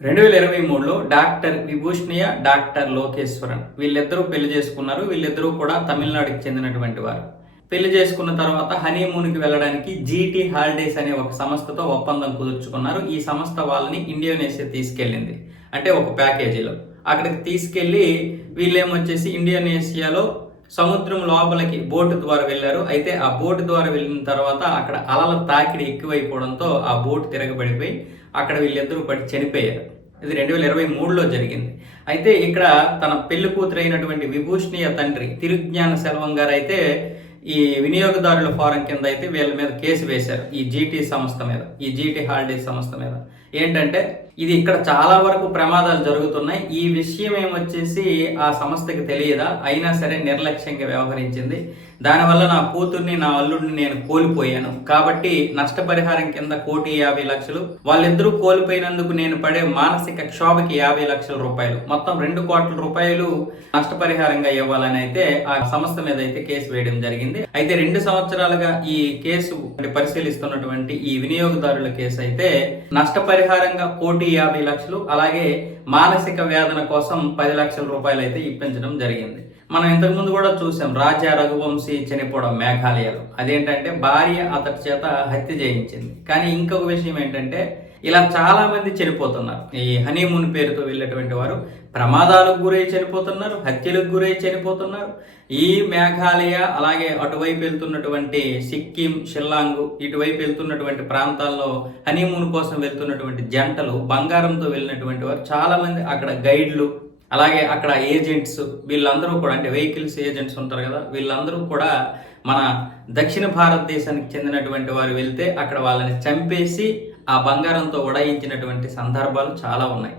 రెండు వేల ఇరవై మూడులో డాక్టర్ విభూషణియ డాక్టర్ లోకేశ్వరన్. వీళ్ళిద్దరూ పెళ్ళి చేసుకున్నారు. వీళ్ళిద్దరూ కూడా తమిళనాడుకి చెందినటువంటి వారు. పెళ్ళి చేసుకున్న తర్వాత హనీమూన్కి వెళ్ళడానికి జీటీ హాలిడేస్ అనే ఒక సంస్థతో ఒప్పందం కుదుర్చుకున్నారు. ఈ సంస్థ వాళ్ళని ఇండోనేషియా తీసుకెళ్ళింది. అంటే ఒక ప్యాకేజీలో. అక్కడికి తీసుకెళ్ళి వీళ్ళేమొచ్చేసి ఇండోనేషియాలో సముద్రం లోపలికి బోటు ద్వారా వెళ్ళారు. అయితే ఆ బోటు ద్వారా వెళ్ళిన తర్వాత అక్కడ అలల తాకిడి ఎక్కువైపోవడంతో ఆ బోటు తిరగబడిపోయి అక్కడ వీళ్ళిద్దరూ పడి చనిపోయారు. ఇది రెండు వేల ఇరవై మూడులో జరిగింది. అయితే ఇక్కడ తన పెళ్ళి కూతురు అయినటువంటి విభూషణీయ తండ్రి తిరుజ్ఞాన సెల్వం గారు అయితే ఈ వినియోగదారుల ఫోరం కింద అయితే వీళ్ళ మీద కేసు వేశారు. ఈ జీటీ సంస్థ మీద ఈ జీటీ హాలిడేస్ సంస్థ మీద. ఏంటంటే ఇది ఇక్కడ చాలా వరకు ప్రమాదాలు జరుగుతున్నాయి. ఈ విషయం ఏమొచ్చేసి ఆ సంస్థకి తెలియదా? అయినా సరే నిర్లక్ష్యంగా వ్యవహరించింది. దానివల్ల నా కూతుర్ని నా అల్లుడిని నేను కోల్పోయాను. కాబట్టి నష్టపరిహారం కింద కోటి యాభై లక్షలు. వాళ్ళిద్దరూ కోల్పోయినందుకు నేను పడే మానసిక క్షోభకి యాభై లక్షల రూపాయలు. మొత్తం రెండు కోట్ల రూపాయలు నష్టపరిహారంగా ఇవ్వాలని అయితే ఆ సంస్థ మీద అయితే కేసు వేయడం జరిగింది. అయితే రెండు సంవత్సరాలుగా ఈ కేసు పరిశీలిస్తున్నటువంటి ఈ వినియోగదారుల కేసు అయితే నష్టపరిహారంగా కోటి యాభై లక్షలు అలాగే మానసిక వేదన కోసం పది లక్షల రూపాయలు అయితే ఇప్పించడం జరిగింది. మనం ఇంతకుముందు కూడా చూసాం రాజా రఘువంశీ చనిపోవడం మేఘాలయలో. అదేంటంటే భార్య అతడి చేత హత్య చేయించింది. కానీ ఇంకొక విషయం ఏంటంటే ఇలా చాలామంది చనిపోతున్నారు. ఈ హనీమూన్ పేరుతో వెళ్ళేటువంటి వారు ప్రమాదాలకు గురై చనిపోతున్నారు హత్యలకు గురై చనిపోతున్నారు. ఈ మేఘాలయ అలాగే అటువైపు వెళ్తున్నటువంటి సిక్కిం షిల్లాంగ్ ఇటువైపు వెళ్తున్నటువంటి ప్రాంతాల్లో హనీమూన్ కోసం వెళ్తున్నటువంటి జంటలు బంగారంతో వెళ్ళినటువంటి వారు చాలామంది అక్కడ గైడ్లు అలాగే అక్కడ ఏజెంట్స్ వీళ్ళందరూ కూడా అంటే వెహికల్స్ ఏజెంట్స్ ఉంటారు కదా వీళ్ళందరూ కూడా మన దక్షిణ భారతదేశానికి చెందినటువంటి వారు వెళ్తే అక్కడ వాళ్ళని చంపేసి ఆ బంగారంతో ఉడాయించినటువంటి సందర్భాలు చాలా ఉన్నాయి.